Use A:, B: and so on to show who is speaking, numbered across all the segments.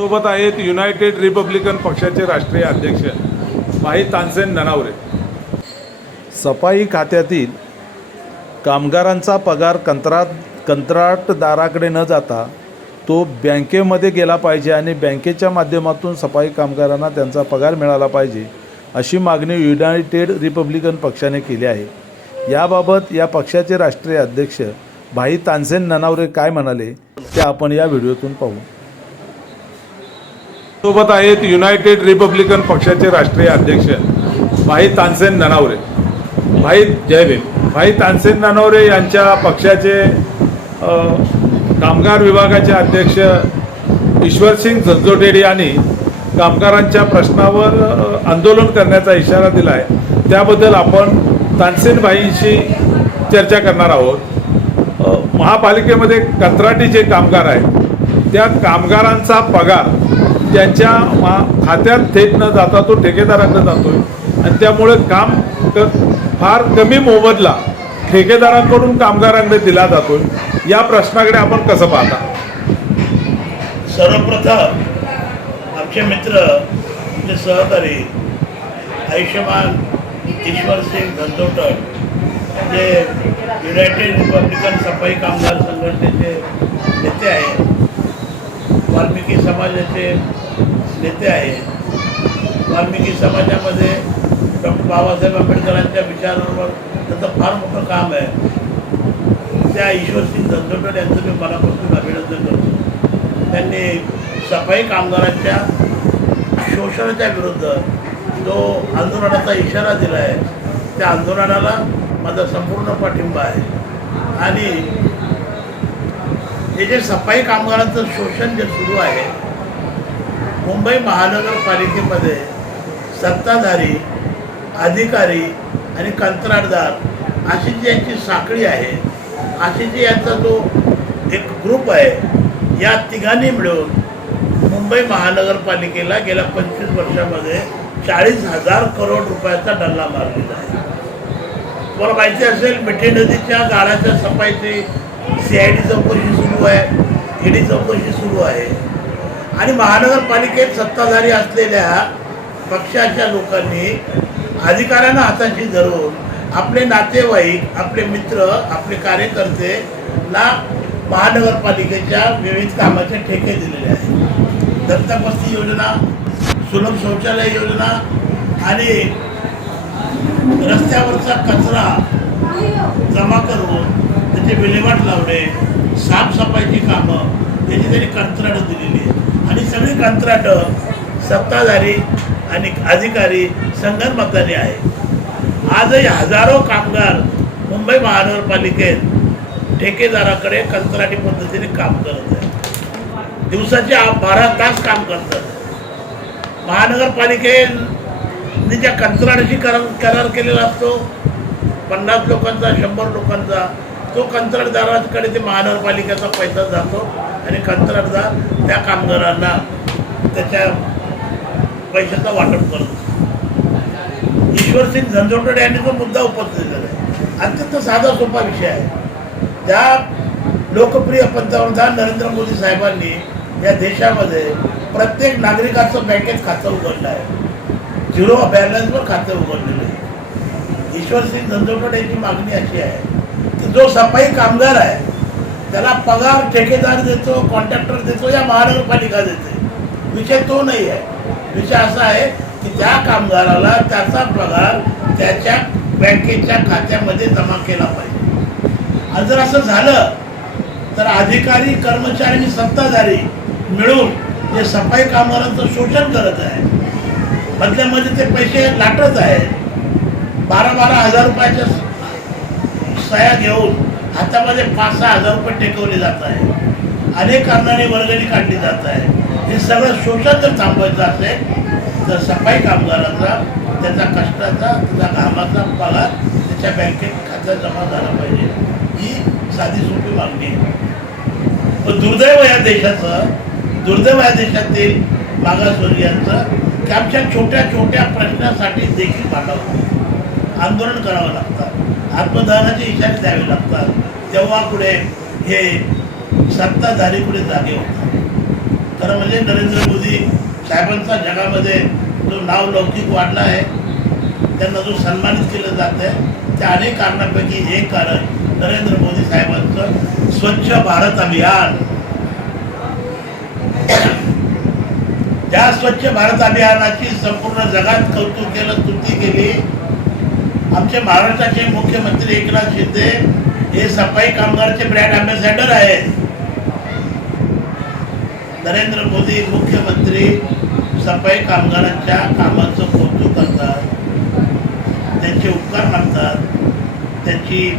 A: सोबत आहेत United Republican पक्षाचे राष्ट्रीय अध्यक्ष भाई तानसेन ननावरे. सफाई खात्यातील कामगारांचा पगार कंत्राट कंत्राटदाराकडे न जाता तो बँकेमध्ये गेला पाहिजे आणि बँकेच्या माध्यमातून सफाई कामगारांना त्यांचा पगार मिळाला पाहिजे अशी मागणी युनायटेड रिपब्लिकन पक्षाने केली आहे. याबाबत या पक्षाचे राष्ट्रीय अध्यक्ष भाई तानसेन ननावरे काय म्हणाले ते आपण या व्हिडिओतून पाहू. सोबत आहेत युनायटेड रिपब्लिकन पक्षाचे राष्ट्रीय अध्यक्ष भाई तानसेन ननावरे. भाई जय भाई तानसेन ननावरे यांच्या पक्षाचे कामगार विभागाचे अध्यक्ष ईश्वरसिंग झंझोटेडे यांनी कामगारांच्या प्रश्नावर आंदोलन करण्याचा इशारा दिला आहे त्याबद्दल आपण तानसेन भाईंशी चर्चा करणार आहोत. महापालिकेमध्ये कंत्राटी जे कामगार आहेत. त्या कामगारांचा पगार त्यांच्या मा खात्यात थेट न जाता तो ठेकेदाराकडे जातोय. आणि त्यामुळे काम क फार कमी मोबदला ठेकेदारांकडून कामगारांकडे दिला जातोय. या प्रश्नाकडे आपण कसं पाहता?
B: सर्वप्रथम आमचे मित्र आमचे सहकारी आयुष्यमान ईश्वर सिंग धंदोटर जे युनायटेड रिपब्लिकन सफाई कामगार संघटनेचे नेते आहेत वाल्मिकी समाजाचे नेते आहेत वाल्मिकी समाजामध्ये डॉक्टर बाबासाहेब आंबेडकरांच्या विचारांवर त्याचं फार मोठं काम आहे. त्या ईश्वरसिंग धंदोटर यांचं मी मनापासून अभिनंदन करतो. त्यांनी सफाई कामगारांच्या शोषणाच्या विरुद्ध जो आंदोलनाचा इशारा दिला आहे त्या आंदोलनाला माझा संपूर्ण पाठिंबा आहे. आणि हे जे सफाई कामगारांचं शोषण जे सुरू आहे मुंबई महानगरपालिकेमध्ये सत्ताधारी अधिकारी आणि कंत्राटदार अशी जी यांची साखळी आहे. अशी जी यांचा जो एक ग्रुप आहे या तिघांनी मिळून मुंबई महानगरपालिकेला गेल्या पंचवीस वर्षामध्ये चाळीस हजार करोड रुपयाचा डल्ला मारलेला आहे. तुम्हाला माहिती असेल मिठी नदीच्या गाळाच्या सफाईची सी आय डी चौकशी सुरू आहे ईडी चौकशी सुरू आहे. आणि महानगरपालिकेत सत्ताधारी असलेल्या पक्षाच्या लोकांनी अधिकाऱ्यांना हाताशी धरून आपले नातेवाईक आपले मित्र आपले कार्यकर्ते ला महानगरपालिकेच्या विविध कामाचे ठेके दिलेले आहेत. दत्तापस्ती योजना सुलभ शौचालय योजना आणि रस्त्यावरचा कचरा जमा करून त्याचे विल्हेवाट लावणे साफसफाईची कामं याची त्यांनी कंत्राटं दिली. सगळी कंत्राटं सत्ताधारी आणि अधिकारी संगणमताने आहे. आजही हजारो कामगार मुंबई महानगरपालिकेत ठेकेदाराकडे कंत्राटी पद्धतीने काम करत आहे दिवसाचे बारा तास काम करतात. महानगरपालिकेने ज्या कंत्राटाशी करार करार केलेला असतो पन्नास लोकांचा शंभर लोकांचा तो कंत्राटदाराकडे ते महानगरपालिकेचा पैसा जातो. आणि कंत्राटदार त्या कामगारांना त्याच्या पैशाचा वाटप करतो ईश्वरसिंग झंझोटडे यांनी तो मुद्दा उपस्थित केलेला आहे अत्यंत साधा सोपा विषय आहे. त्या लोकप्रिय पंतप्रधान नरेंद्र मोदी साहेबांनी या देशामध्ये प्रत्येक नागरिकाचं बँकेत खातं उघडलं आहे. झिरो बॅलन्सवर खातं उघडलेलं आहे. ईश्वरसिंग धंदोटड यांची मागणी अशी आहे की जो सफाई कामगार आहे त्याला पगार ठेकेदार देतो कॉन्ट्रॅक्टर देतो या महानगरपालिका देते. विषय तो नाही आहे. विषय असा आहे की त्या कामगाराला त्याचा पगार त्याच्या बँकेच्या खात्यामध्ये जमा केला पाहिजे. आणि जर असं झालं तर अधिकारी कर्मचारी आणि सत्ताधारी मिळून जे सफाई कामगारांचं शोषण करत आहे मधल्यामध्ये ते पैसे लाटत आहे बारा बारा हजार रुपयाच्या सह्या घेऊन हातामध्ये पाच सहा हजार रुपये टेकवले जात आहे. अनेक कारणाने वर्गणी काढली जात आहे. हे सगळं शोषण जर थांबवायचं असेल तर सफाई कामगाराचा त्याचा कष्टाचा त्याचा घामाचा पगार त्याच्या बँकेत खात्यात जमा झाला पाहिजे. ही साधी सोपी मागणी आहे. पण दुर्दैव या देशाचं दुर्दैव या देशातील मागासवर्गीयांचं की आमच्या छोट्या छोट्या प्रश्नासाठी देखील भांडावं आंदोलन करावं लागतं. आत्मदानाचे इशारे द्यावे लागतात. तेव्हा पुढे हे सत्ताधारी पुढे जागे होतात. खरं म्हणजे नरेंद्र मोदी साहेबांचा जगामध्ये जो नाव लौकिक वाढला आहे त्यांना जो सन्मानित केलं जात आहे त्या अनेक कारणांपैकी एक कारण नरेंद्र मोदी साहेबांचं स्वच्छ भारत अभियान. त्या स्वच्छ भारत अभियानाची संपूर्ण जगात कौतुक केलं स्तुती केली आमचे महाराष्ट्राचे मुख्यमंत्री एकनाथ शिंदे हे सफाई कामगारचे ब्रँड अँबॅसेडर आहेत. नरेंद्र मोदी मुख्यमंत्री सफाई कामगारांच्या कामाचं कौतुक करतात. त्यांचे उपकार मानतात. त्यांची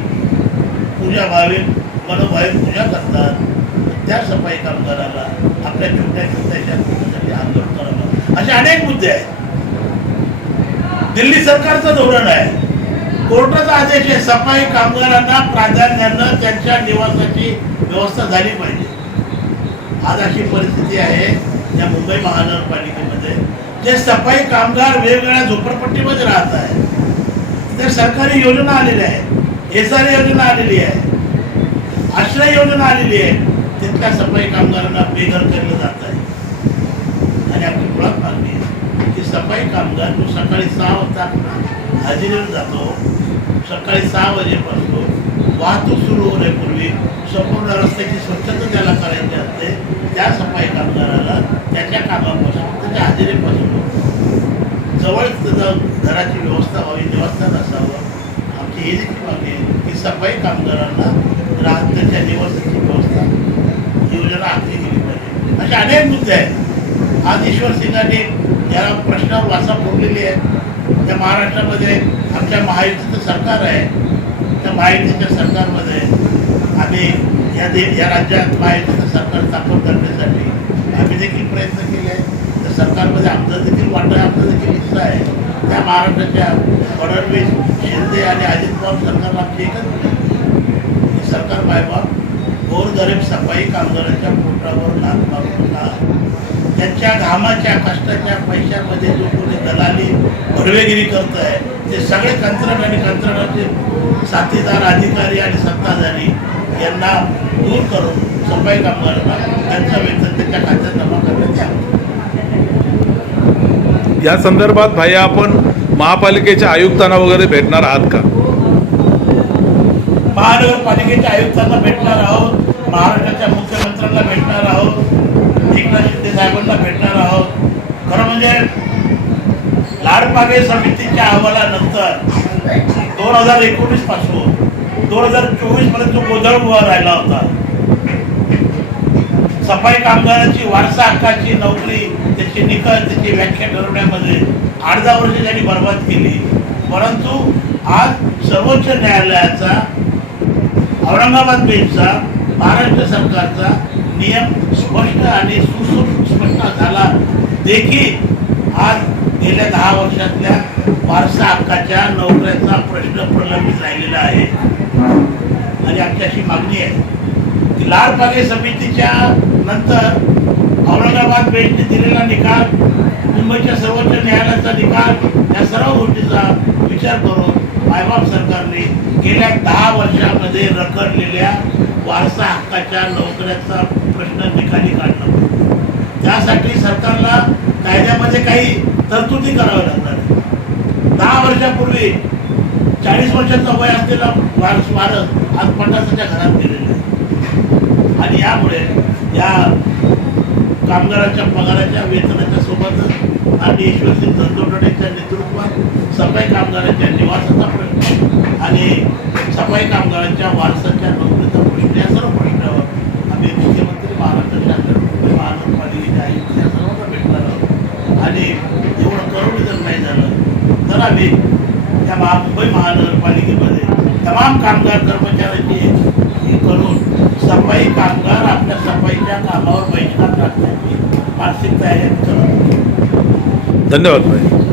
B: पूजा व्हावी मनोभावी पूजा करतात. त्या सफाई कामगाराला आपल्या छोट्या छोट्याच्या कुटुंबासाठी आंदोलन करावं. असे अनेक मुद्दे आहेत. दिल्ली सरकारचं धोरण आहे. कोर्टाचा आदेश आहे सफाई कामगारांना प्राधान्यानं त्यांच्या निवासाची व्यवस्था झाली पाहिजे. आज अशी परिस्थिती आहे या मुंबई महानगरपालिकेमध्ये जे सफाई कामगार वेगवेगळ्या झोपडपट्टीमध्ये राहत आहे तर सरकारी योजना आलेल्या आहेत एस आर योजना आलेली आहे आश्रय योजना आलेली आहे तिथल्या सफाई कामगारांना बेघर केलं जात आहे. आणि आपली मुळात मागणी आहे की सफाई कामगार जो सकाळी सहा वाजता हजेरीवर जातो सकाळी सहा वाजेपासून वाहतूक सुरू होण्यापूर्वी संपूर्ण रस्त्याची स्वच्छता त्याला करायची असते. त्या सफाई कामगाराला त्याच्या कामापासून त्याच्या हजेरीपासून. जवळच घराची व्यवस्था व्हावी निवासस्थान असावं. आमची ही देखील मागणी आहे की सफाई कामगारांना राहत्याच्या निवासाची व्यवस्था योजना आखली गेली पाहिजे. असे अनेक मुद्दे आहेत. आज ईश्वर सिंगाने याला प्रश्नावर वाचा फोडलेली आहे. त्या महाराष्ट्रामध्ये आमच्या महायुतीचं सरकार आहे. त्या महायुतीच्या सरकारमध्ये आम्ही या दे या राज्यात महायुतीचं सरकार स्थापन करण्यासाठी आम्ही देखील प्रयत्न केले आहेत. त्या सरकारमध्ये आमचं देखील वाटं आहे आमचं देखील हिस्सा आहे. त्या महाराष्ट्राच्या फडणवीस शिंदे आणि अजित पवार सरकारला आमची एकच विनंती सरकार बायबा गोरगरीब सफाई कामगारांच्या पोटावर लाद मारू त्यांच्या घामाच्या कष्टाच्या पैशामध्ये जो कोणी दलाली भडवेगिरी करत आहे ते सगळे कंत्राट आणि कंत्राटाचे साथीदार अधिकारी आणि सत्ताधारी यांना दूर करून सफाई कामगारांना त्यांचं वेतन त्यांच्या खात्यात जमा करण्यात यावं.
A: या संदर्भात भाई आपण महापालिकेच्या आयुक्तांना वगैरे भेटणार आहात का?
B: महानगरपालिकेच्या आयुक्तांना भेटणार आहोत. महाराष्ट्राच्या मुख्यमंत्र्यांना भेटणार साहेबांना भेटणार आहोत. खरं म्हणजे लाडपागे समितीच्या अहवालानंतर दोन हजार एकोणीसपासून दोन हजार चोवीसपर्यंत जो गोंधळ उभा राहिला होता सफाई कामगारांची वारसा हक्काची नोकरी त्याची निकष त्याची व्याख्या ठरवण्यामध्ये आठ दहा वर्ष त्यांनी बर्बाद केली. परंतु आज सर्वोच्च न्यायालयाचा औरंगाबाद बेंचचा महाराष्ट्र सरकारचा नियम स्पष्ट आणि सुस्पष्ट झाला. देखील आज गेल्या दहा वर्षातल्या वारसा हक्काच्या नोकऱ्याचा प्रश्न प्रलंबित राहिलेला आहे. आणि आमच्याशी मागणी आहे की लाडपागे समितीच्या नंतर औरंगाबाद बेंचने दिलेला निकाल मुंबईच्या सर्वोच्च न्यायालयाचा निकाल या सर्व गोष्टीचा विचार करून मायबाप सरकारने गेल्या दहा वर्षामध्ये रखडलेल्या वारसा हक्काच्या नोकऱ्याचा प्रश्न निकाली काढला. त्यासाठी सरकारला कायद्यामध्ये काही तरतुदी कराव्या लागणार दहा वर्षापूर्वी चाळीस वर्षाचा वय असलेला वारस वारस आज पन्नासाच्या घरात गेलेला आहे आणि यामुळे या कामगारांच्या पगाराच्या वेतनाच्या सोबतच आणि ईश्वरसिंग धनदोटडेच्या नेतृत्वात सफाई कामगारांच्या निवासाचा प्रश्न आणि सफाई कामगारांच्या वारसाच्या नोकरीचा प्रश्न या सर्व प्रश्नावर आम्ही मुख्यमंत्री महाराष्ट्र शासन मुंबई महानगरपालिकेचे आयुक्त या सर्वांना भेटणार आहोत आणि एवढं करोड जर नाही झालं तर आम्ही त्या महा मुंबई महानगरपालिकेमध्ये तमाम कामगार कर्मचाऱ्यांनी हे करून सफाई कामगार आपल्या सफाईच्या कामावर बहिष्कार टाकण्याची मानसिक तयारी
A: धन्यवाद भाई.